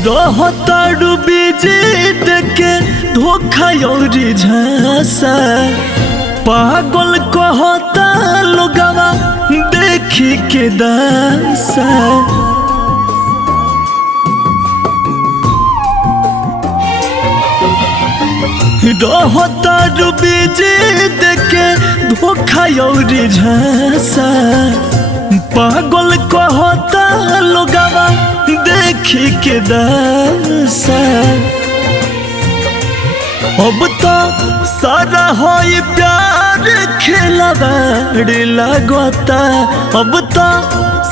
रहतारू busy देके धोखा और झांसा पागल कहता लोगवा देखी के दासा रहतारू बीजी देके धोखा और झांसा पागल कहता लोगवा देखी के दासा अब तो सारा होई प्यार खिलवाड़ लगता अब तो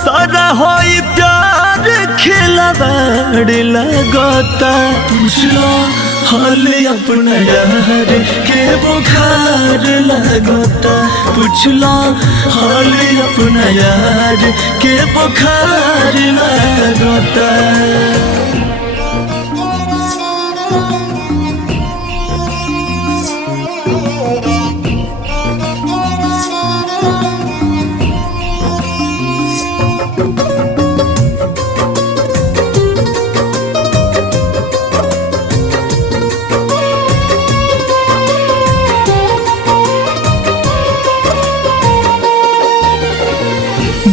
सारा होई प्यार खिलवाड़ लगता पूछलो हाल अपना यार के बुखार लगता पूछलो हाल अपना यार के बुखार लगता।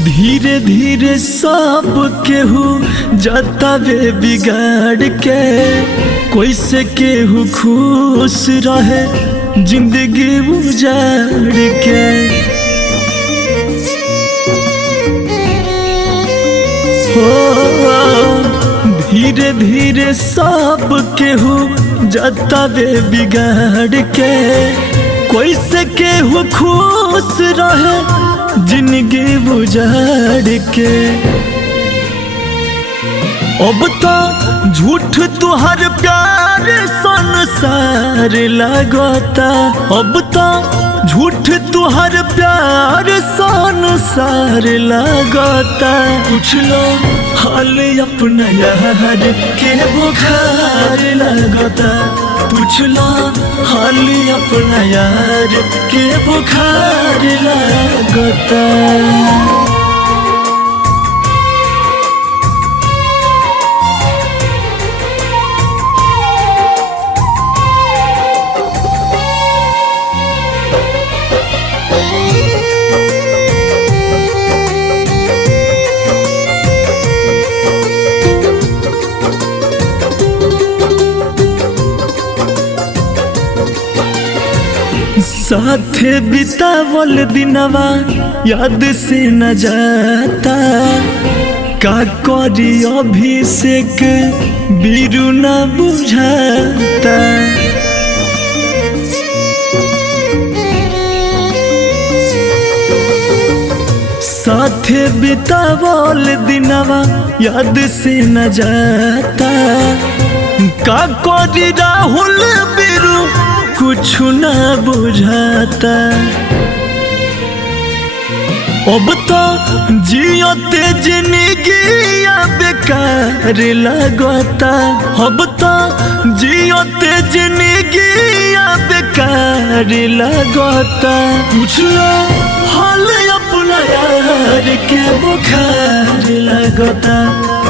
धीरे धीरे सब केहू जतावे बिगाड़ के कोई से केहू खुश रहे जिंदगी उजाड़ के धीरे धीरे सब केहू जतावे बिगाड़ के कोई से केहू खुश रहे जिंदगी बुझाड़ के अब तो झूठ तुहर प्यार संसार लगता अब तो झूठ तुहर प्यार संसार लगता पूछलो हाल अपना यार के बुखार लगता पूछलो हाल अपना यार के बुखार लगता। साथे बितावल दिनवा याद से न जाता का करी अभिषेक बीरू न बुझाता साथे बितावल दिनवा याद से न जाता का करी राहुल बीरू कुछ न बुझाता अब तो जियोते जिंदगी बेकार लगता अब तो जियोते जिंदगी बेकार लगता पूछलो हाल अपना यार के बुखार लगता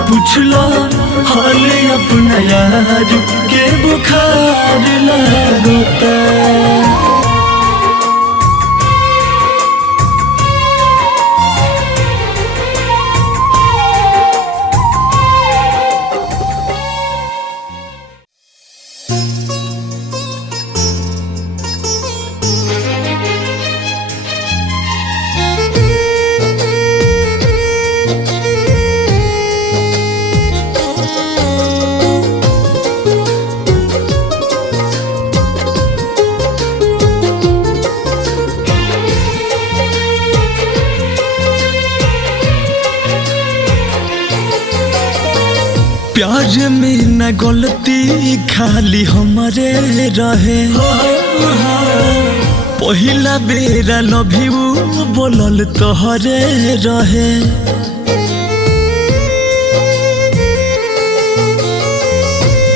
पूछलो हाल अपना यार के बुखार लगता। प्यार में न गलती खाली हमारे रहे पहिला बेरा लव यू बोलल तोहरे रहे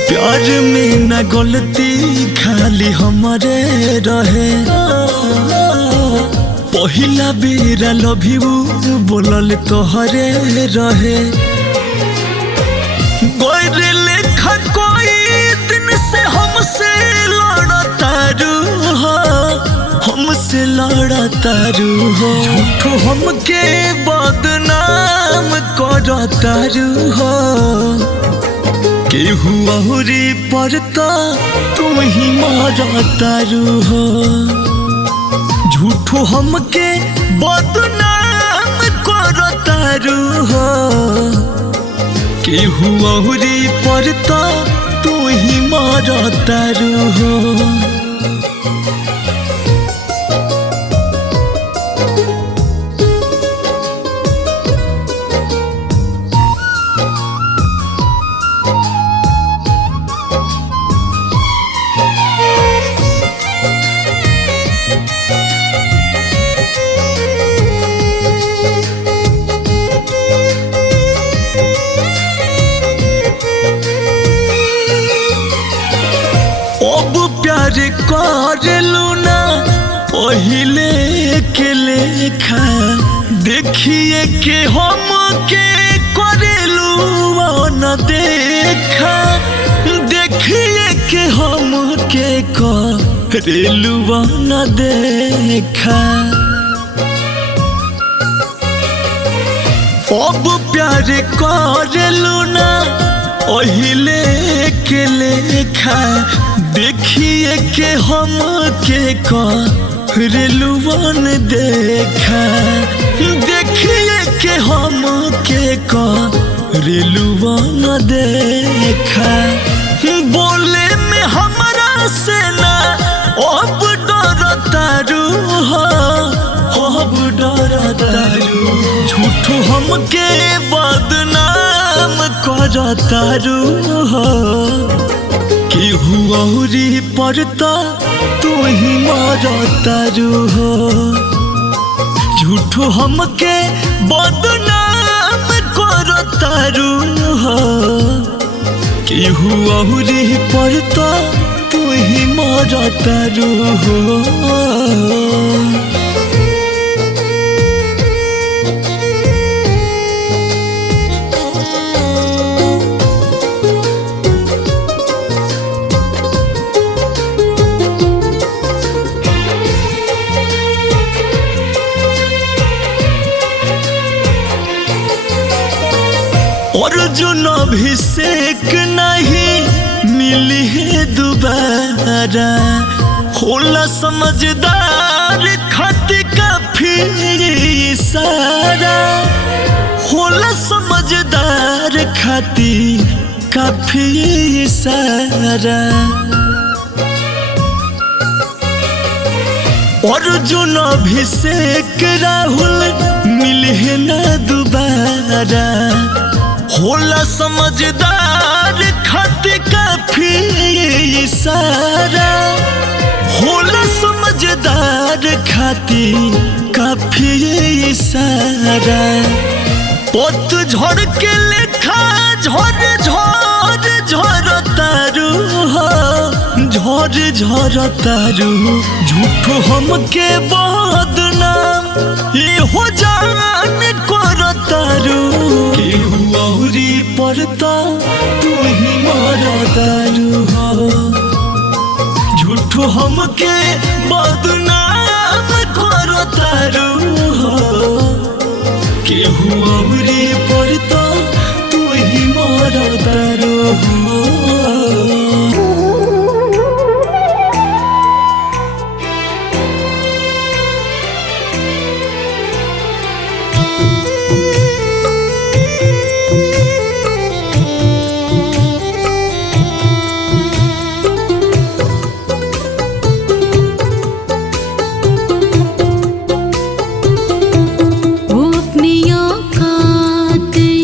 प्यार में न गलती खाली हमारे रहे पहिला बेरा लव यू बोलल तोहरे रहे गोरे तारू हो, झूठो हमके बदनाम कर तारू हो। केहू औरी पर तो तू ही मार तारू हो, झूठो हमके बदनाम कर तारू हो। केहू औरी पर तो तू ही मार तारू हो। अब प्यार करलू ना पहिले के लेखा, देखिए के हम के करेलू न देखा, देखिए के हम के करेलू न देखा। अब प्यार करलू ना पहिले के लेखा, देखिए के हम के करेलुवन देखा, देखिए के हम के करेलुवन देखा। बोले में हमरा से ना अब डर तारू हो, अब डर तारू। झूठो हमके बदनाम कर तारू हो, केहू औरी पर तो तू ही मार तारू हो। झूठो हमके बदनाम कर तारू हो, केहू औरी पर तो तू ही मार तारू हो। अर्जुन अभिषेक नहीं मिली है दोबारा, होला समझदार खातिर काफी इशारा, होला समझदार खातिर काफी इशारा। अर्जुन अभिषेक राहुल मिले है ना दोबारा, होला समझदार खातिर काफी इशारा, होला समझदार खातिर काफी इशारा। पत झड़ के लेखा झड़ झड़ झड़ तारू हो, झड़ झड़ तारू। झूठो हमके बदनाम ये हो जान कर तारू, केहू औरी पर तो तू ही मार तारू हो। झूठो हमके बदनाम कर तारू हो, केहू औरी पर तो तू ही मार तारू हो।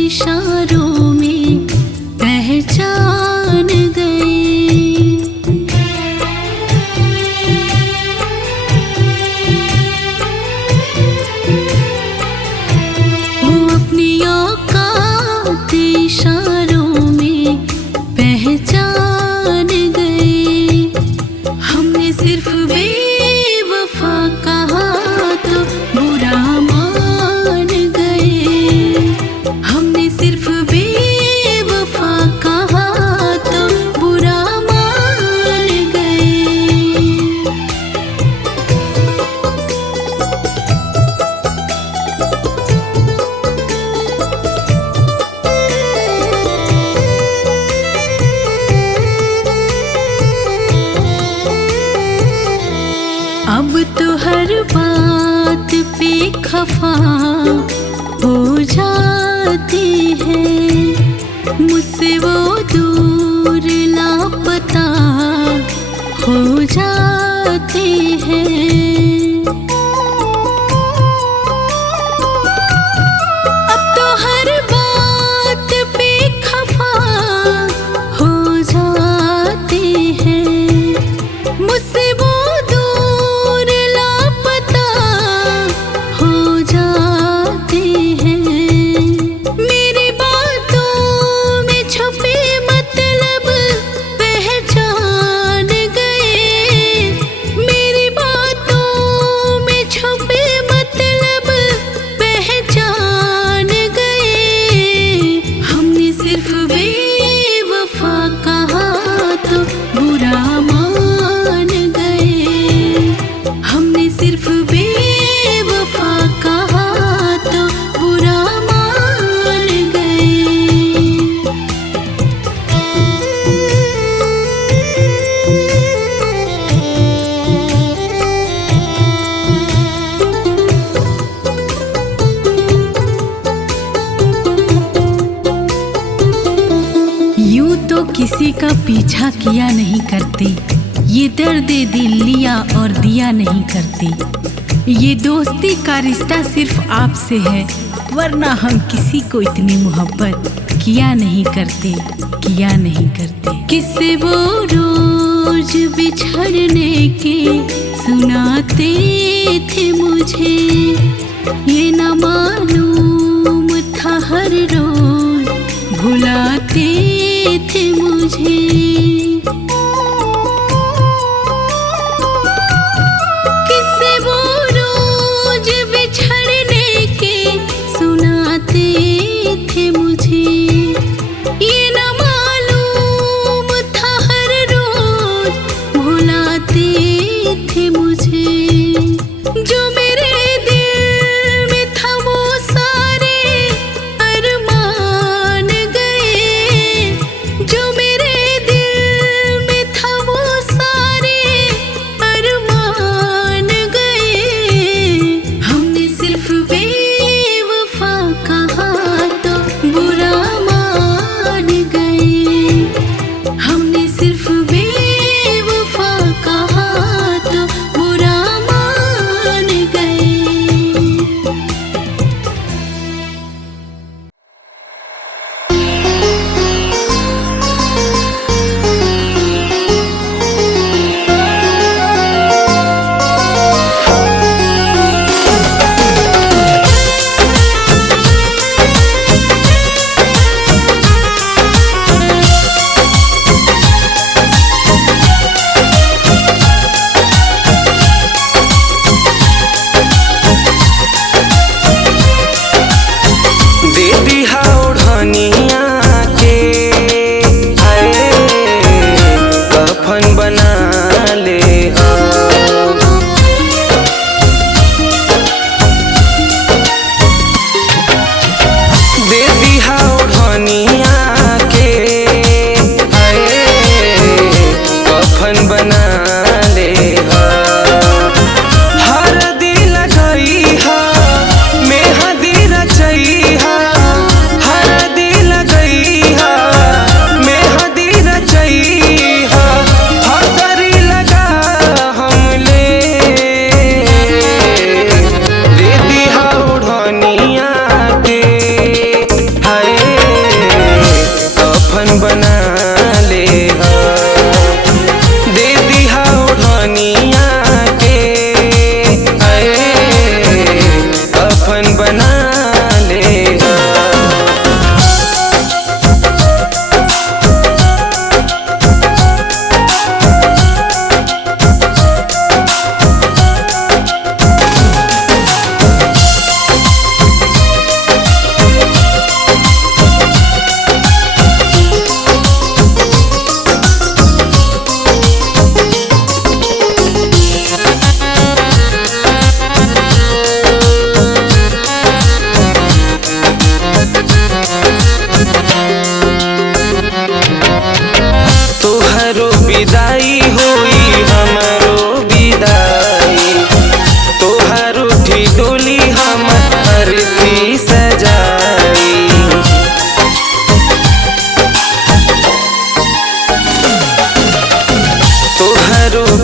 इशारों में पहचान बेखफा हो जाते हैं, मुझसे वो दूर लापता हो जाते हैं। अब तो हर बात पे खफा हो जाते हैं, मुझसे वो दूर लापता हो जाते हैं। मेरी बातों में छुपे मतलब पहचान गए, मेरी बातों में छुपे मतलब पहचान गए। हमने सिर्फ बेवफा कहा तो बुरा मान गए, हमने सिर्फ बेवफा कहा तो बुरा मान गए। यूं तो किसी का पीछा किया नहीं करते, ये दर्द दिल लिया और दिया नहीं करते। ये दोस्ती का रिश्ता सिर्फ आपसे है, वरना हम किसी को इतनी मोहब्बत किया नहीं करते, किया नहीं करते। किससे वो रोज बिछड़ने के सुनाते थे मुझे, ये न मालूम था हर रोज भुलाते थे मुझे। किससे वो रोज बिछड़ने के सुनाते थे मुझे, ये न मालूम था हर रोज भुलाते थे मुझे। जो मेरे दिल में था वो सारे अरमान गए, जो मेरे दिल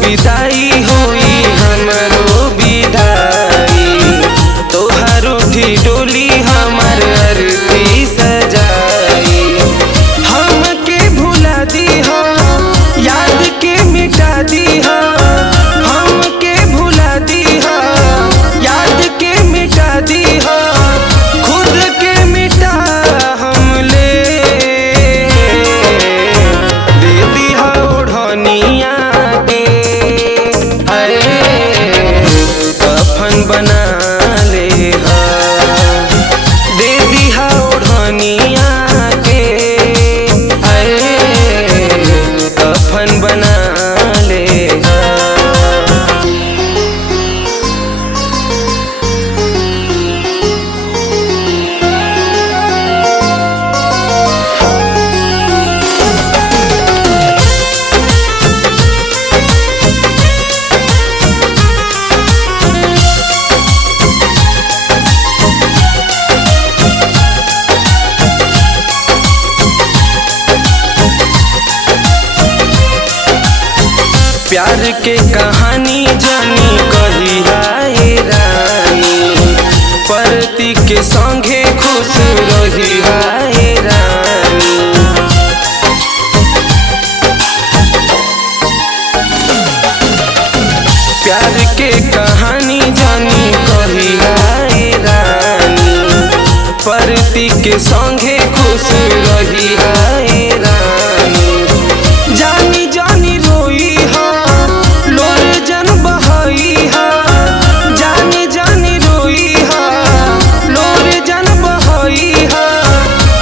विदाई होई हमरो विदाई, तोहार उठी डोली हमर अरती सजाई। हमके भुला दीहा, याद के मिटा दीहा, हमके भुला दीहा, याद के मिटा दीहा, खुद के मिटा हमले दे दीहा ओढ़निया के, अरे कफन बना ले हा, दे दीहा ओढ़निया के, अरे कफन बना ले हा। प्यार के कहानी जानी कही हाय रानी, परती के संगे खुश रही हाय रानी। प्यार के कहानी जानी कही हाय रानी, परती के संगे खुश रही हाय रानी। जानी जानी रोई हा, लोर जन बहाई हा, जानी जानी रोई हा, लोर जन बहाई हा,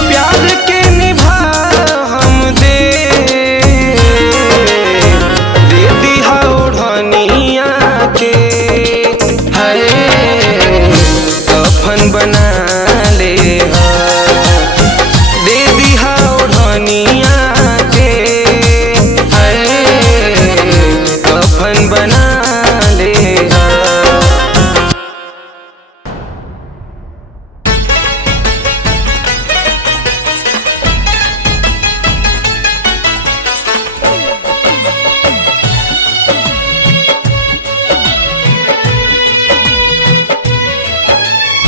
प्यार के निभा हम दे दीहा ओढ़निया के, हरे कफन बना ले हा, दे दीहा ओढ़निया के, हरे कफन बना ले हा।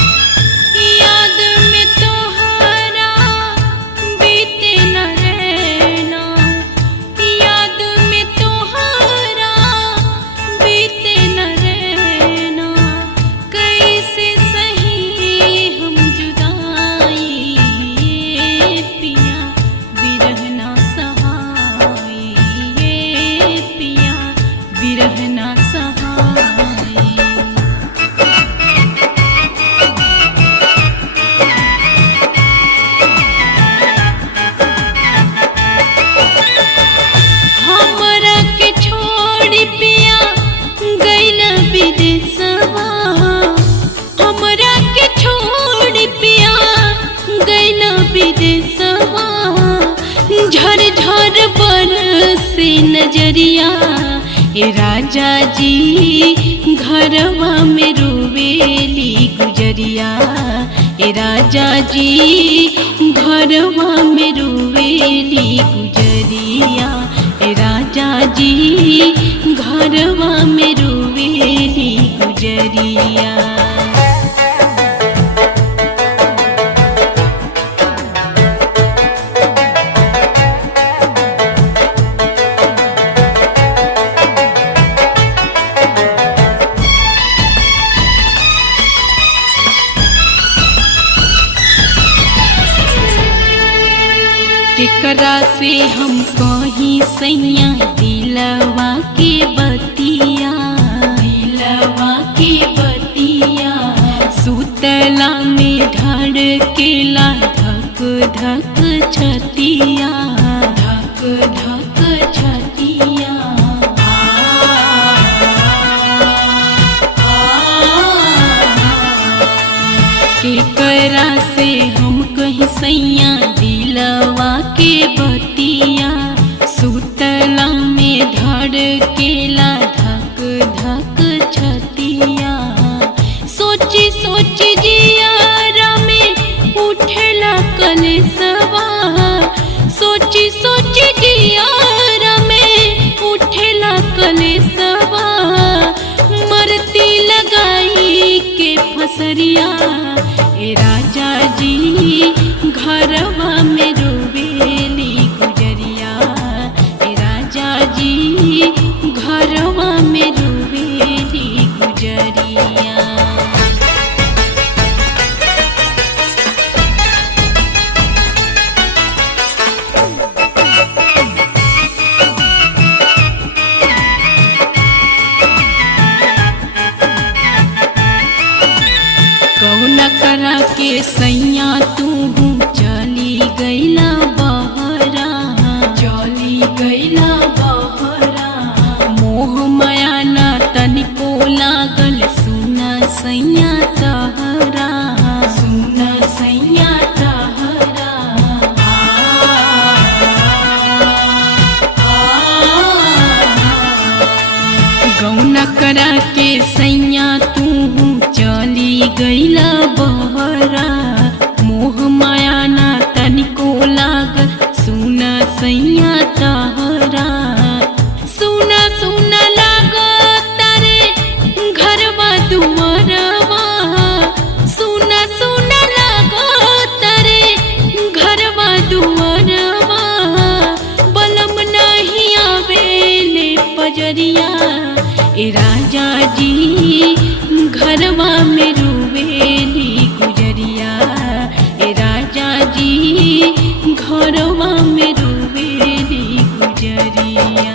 याद में तोहरा बीते न रहना, याद में तोहरा बीते न रहना, कैसे सही हम जुदाई ये पिया बिरह ना सहाई, ये पिया बिरह ना सहाई। हमरा के छोड़ी पिया गइल विदेशवा, हमरा के छोड़ी पिया गइल विदेशवा, झर झर बरसे नजरिया ए राजा जी, घरवा में रोवेली गुजरिया ए राजा जी, घरवा में रोवेली गुजरिया ए राजा जी, घरवा में रोवेली गुजरिया। केकरा से हम कहीं सैया दिलवा के बतिया, दिलवा के बतिया, सुतला में धड़केला धक धक छतिया, धक धक छतिया। केकरा से हम कहीं सैया दिलवा के बतिया, सुतला में धड़केला धक धक छतिया, सोची सोची जियारा में उठेला कलेसवा, सोची सोची जियारा में उठेला कलेसवा। गुजरिया ए राजा जी घरवा में रोवेली गुजरिया ए राजा जी घरवा में रोवेली गुजरिया। कौना करा के सैया तू चली गईला बहरा, चली गईला बहरा, मोह माया न तनिको लागल सुना सैया तहरा, सुना सैया तहरा। गौना करा के सैया तू चली गईला बहरा, मोह माया ना तनिको लागल सुना सैया तहरा, सुना सुना लागो तारे घरवा दुआरवा, सुना सुना लागो तारे घरवा दुआरवा, बलम नहीं आवेले पजरिया ए राजा जी घरवा में रोवेली गुजरिया ए राजा जी घरवा में रोवेली गुजरिया।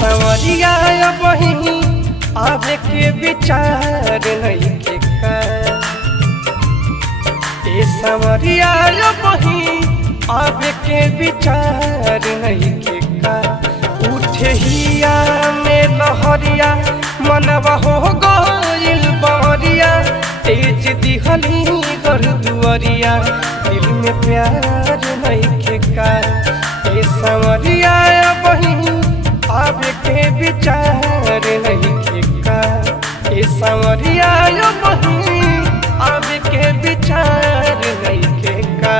सवरिया बही आवे के विचार नहीं के का, ए सवरिया बही आवे के विचार नहीं के का, उठे हिया में लहरिया मनवा हो गइल बहरिया, तेज दिहली कर दुआरिया दिल में प्यार नहीं के का, ए सवरिया बही आवे के विचार नहीं के का, ए सांवरिया बही आवे के विचार नहीं के का।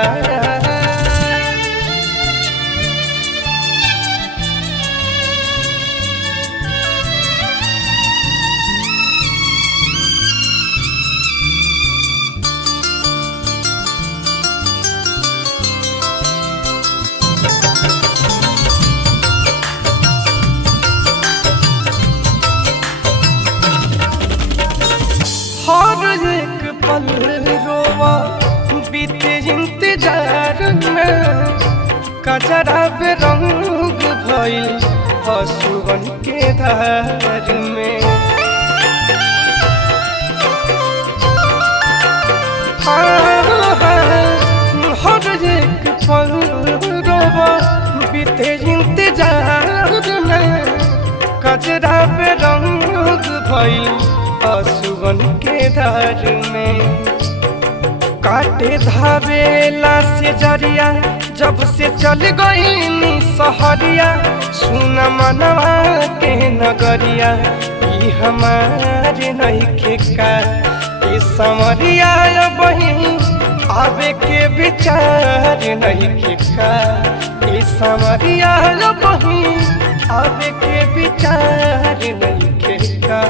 हर एक पल रोवा बीते इंतजार में, कजरा बेरंग भइल हसुवन के धार में, हर एक पल रोवा बीते इंतजार में, कजरा बेरंग भइल आसुवन के धार में, काटे धावेला से जरिया जब से चल गई सहरिया, सुना मनवा के नगरिया ई हमारे नहीं खेका, ए सांवरिया बही आवे के विचार नहीं खेका, ए सांवरिया बही आवे के विचार नहीं खेका।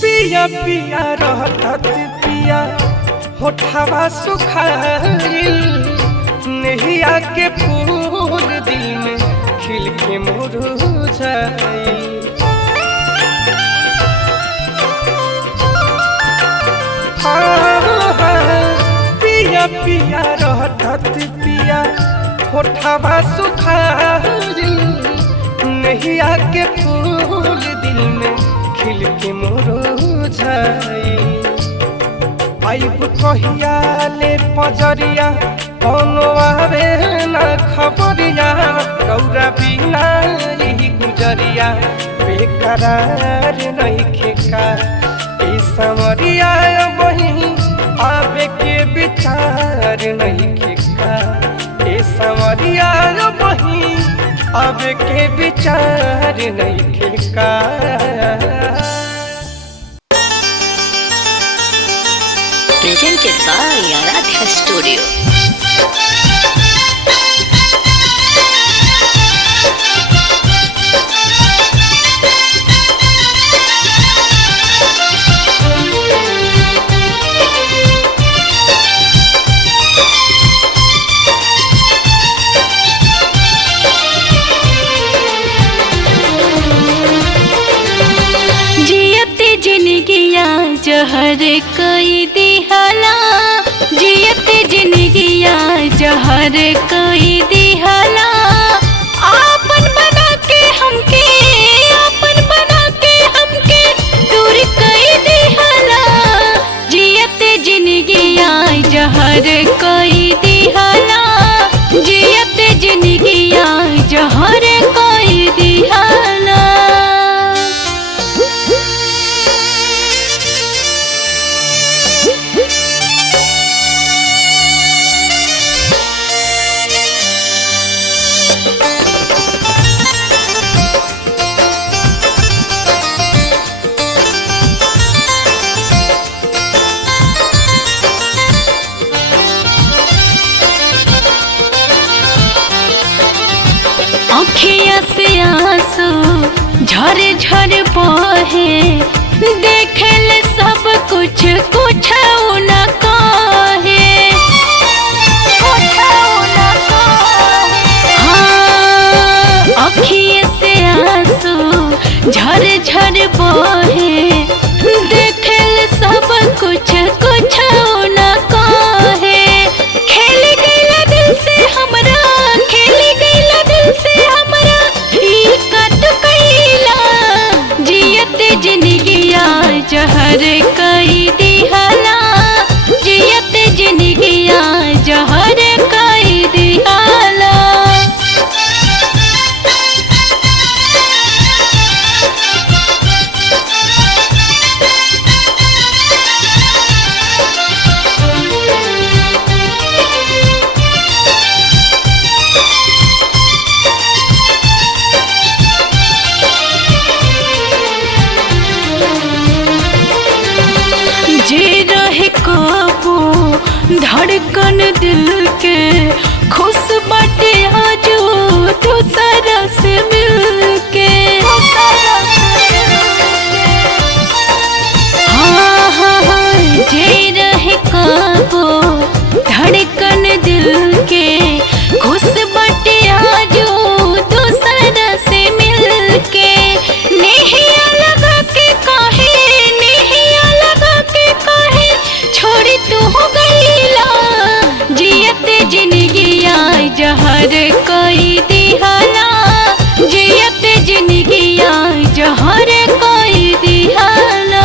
पिया पिया रहत पिया होठवा सुखाइल, नहिया के फूल दिल में खिल के मुरझाई। पिया पिया रहत पिया होठवा सुखारी, नहीं आके फूल दिल में खिल के मुरझाई। आइब कहिया ले पजरिया कौनो आवे न खबरिया, रौरा बिना यही गुजरिया बेकरार नइखे का। ए समरिया बही आवे के विचार नइखे का। ए समरिया बही आवे के विचार नइखे का। Presented by Aradhya Studio. जियते जिनगिया जहर कई दिहला, जियते जिनगिया जहर कई दिहला। आपन बना के हमके, आपन बना के हमके दूर कई दिहला। जियते जिनगिया जहर कई दिहला, जियते जिनगिया जहर कई दिहला। अखिया से आंसू झर झर बहे, देखल सब कुछ कुछ न कहे। हाँ, अखिया से आंसू झर झर बहे, देखल सब कुछ कुछ न कहे। खेल गईला दिल से हमरा, खेल गईला दिल से हमरा, ई कत कईला। जियते जिनगिया जहर कई दिहला, जियते जिनगिया जहर कई दिहला। जे रहे काबू धड़कन दिल के, खुश बाटे आजो दूसरा से मिलके। हाँ हाँ हाँ, जे रहे काबू धड़कन दिल के, खुश बाटे आजो दूसरा से मिलके। नेहिया लगा के काहे, नेहिया लगा के काहे छोड़ी तू हो गईला। जियते जिनगिया जहर कई दिहला, जियते जिनगिया जहर कई दिहला।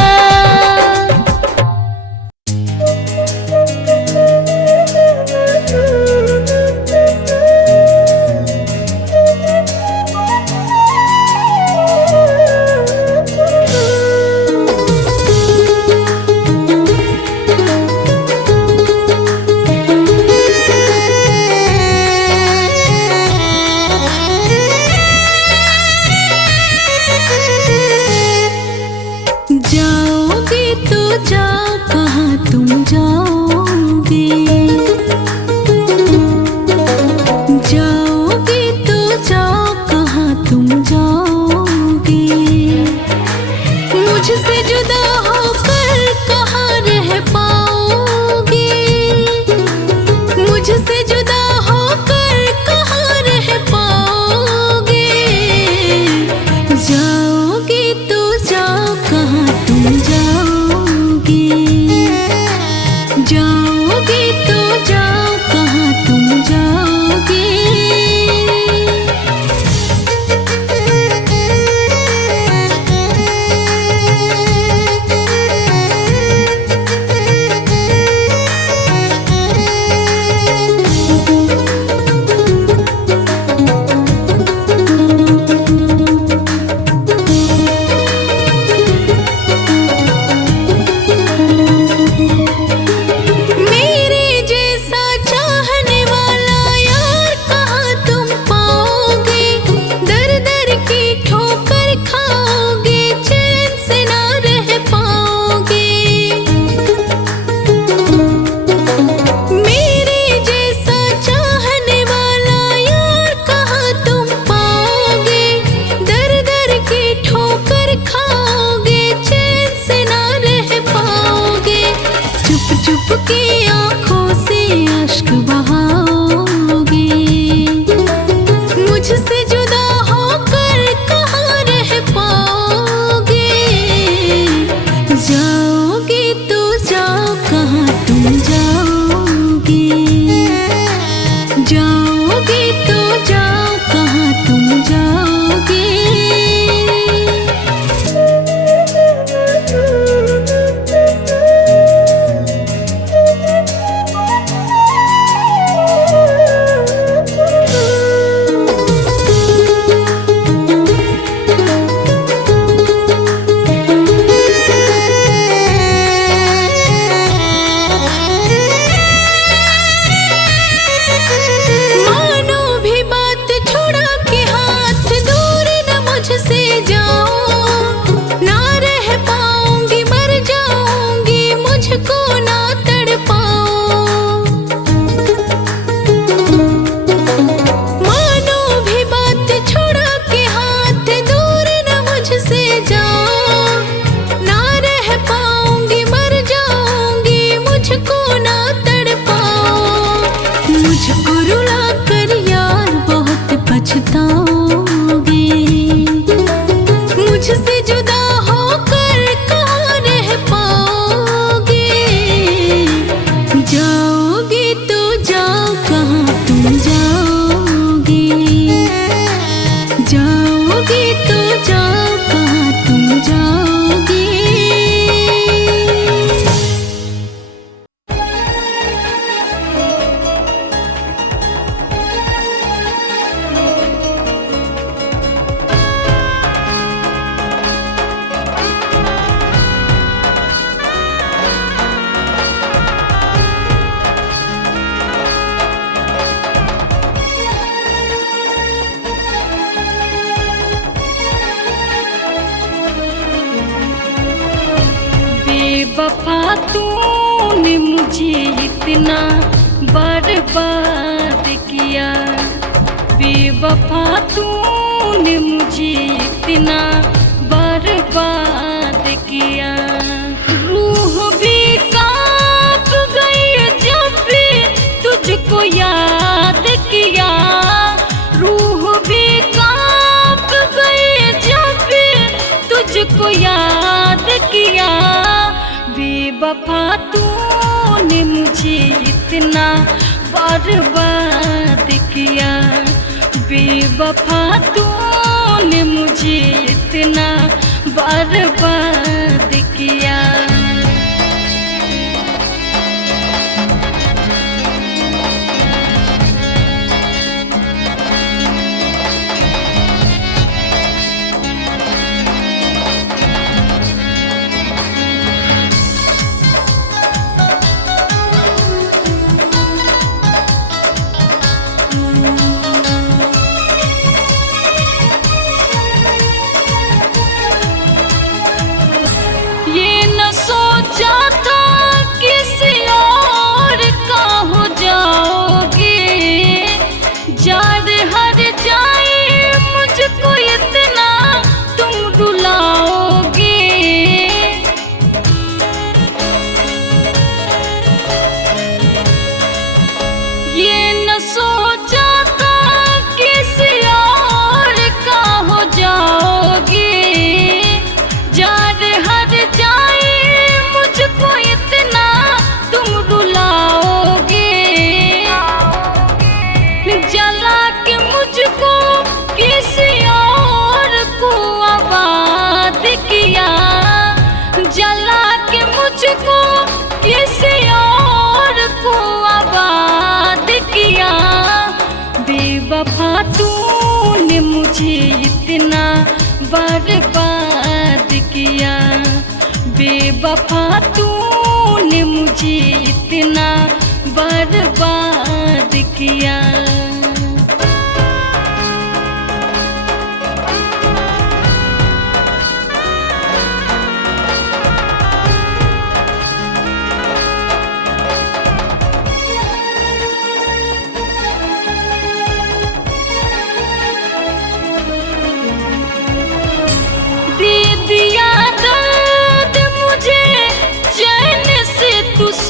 चुपके आंखों से अश्क बहाओगे, मुझसे जुदा होकर कहाँ रह पाओगे। जाओगे तो जाओ कहाँ तुम जाओगे, जाओगे तो जाओ कहाँ तुम जाओगे। मानो भी बात छुड़ा के हाथ दूर न मुझसे जाओ, ना रह पाऊंगी मर जाऊंगी मुझको ना तड़पाओ। मानो भी बात छुड़ा के हाथ दूर न मुझसे जाओ, ना रह पाऊंगी मर जाऊंगी मुझको ना तड़पाओ। मुझको रुला कर यार बहुत पछताओगे, मुझसे जुदा होकर कहाँ रह पाओगे। जाओगे तो जाओ कहाँ तुम जाओगे, जाओगे तो जाओ कहाँ तुम जाओगे। बेवफा तूने मुझे इतना बर्बाद किया, बेवफा तूने मुझे इतना बर्बाद किया। रूह भी कांप गई जब भी तुझको याद किया, रूह भी कांप गई जब भी तुझको याद किया। बेवफा तूने मुझे इतना बर्बाद किया, बेवफा तूने मुझे इतना बर्बाद किया। ये न सोचा था किसी और का हो जाओगे, जार हर जाए मुझको इतना तुम रुलाओगे। ये न सोचा था किसी और का हो जाओगे, जार हर जाए मुझको इतना तुम रुलाओगे। जला के मुझको किसी और को आबाद किया, जला के मुझको किसी और को आबाद किया। बेवफा तूने मुझे इतना बर्बाद किया, बेवफा तूने मुझे इतना बर्बाद किया।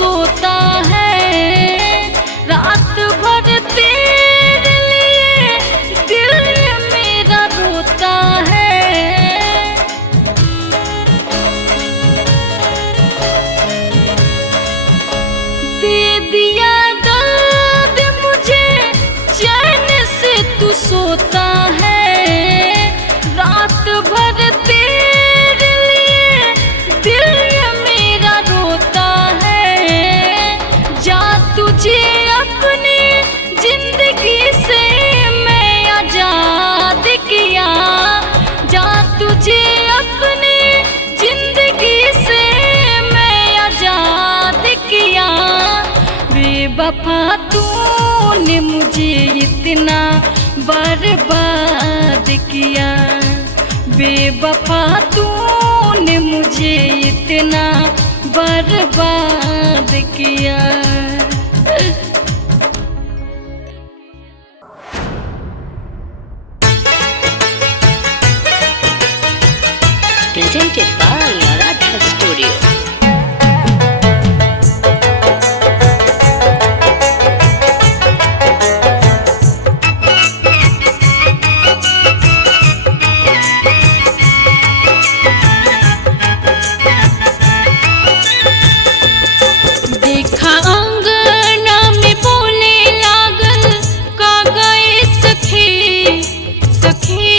सोता है, रात भर तेरे लिए दिल मेरा रोता है। दे दिया दर्द मुझे, चैन से तू सोता है, रात भर तेरे लिए दिल मेरा रोता है। जा तुझे अपनी जिंदगी से मैं आजाद किया, जा तुझे अपनी जिंदगी से मैं आजाद किया। बेवफा तूने मुझे इतना बर्बाद किया, बेवफा तूने मुझे इतना बर्बाद किया। Presented by Aradhya Studio. देखा अंगना में बोले लागल, का गए सखी सखी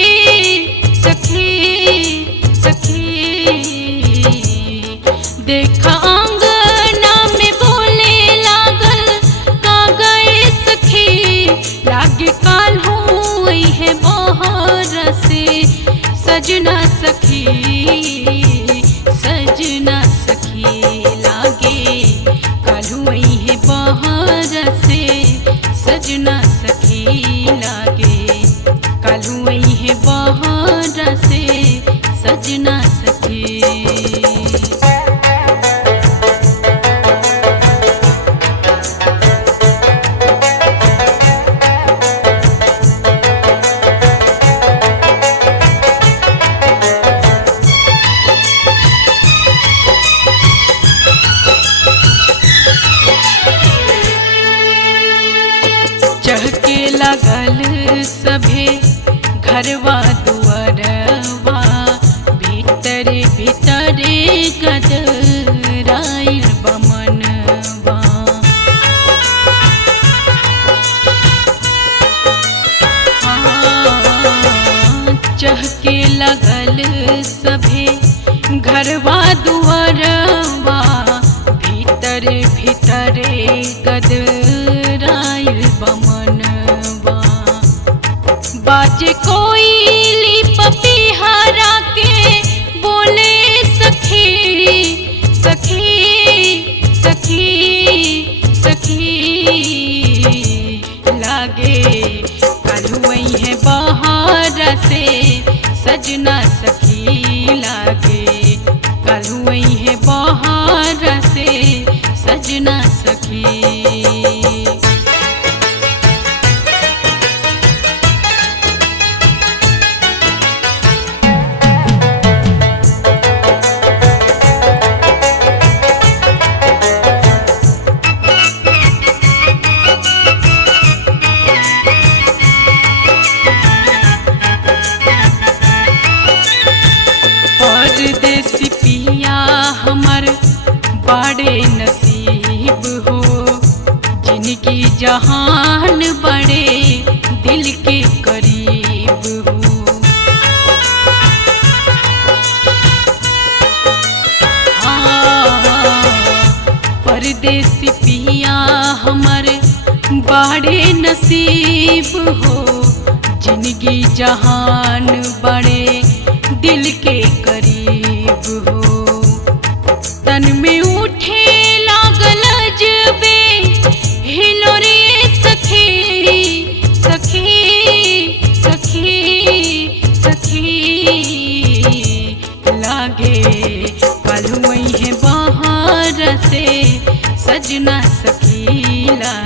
सखी सखी। देखा अंगना में बोले लागल, का गए सखी, लागे काल हुई है बहर से सजना सखी सजना सखी। लागे कालुई है बहर से सजना सखी, लागे कालुई है बहर से सजना सखी। चहके लगल सभे घरवा दुआरवा, भीतर भीतर गदराइल बमनवा। चहके लगल सभे घरवा दुआरवा, भीतर भीतर गदराइल बमनवा। बाजे कोयली पपीहरा के बोले सखी सखी सखी सखी। लागे कालुई है बहर से सजना सखी, लागे कालुई है बहर से सजना सखी। परदेसी पिया हमर बड़े नसीब हो, जिनकी जहान बड़े दिल के करीब हो। परदेसी पिया हमर बड़े नसीब हो, जिनकी जहान बड़े दिल के करीब हो। तन में उठे लागल जबे हिलो रे सखी सखी सखी सखी। लागे कालुई है बहर से सजना सखी, लागे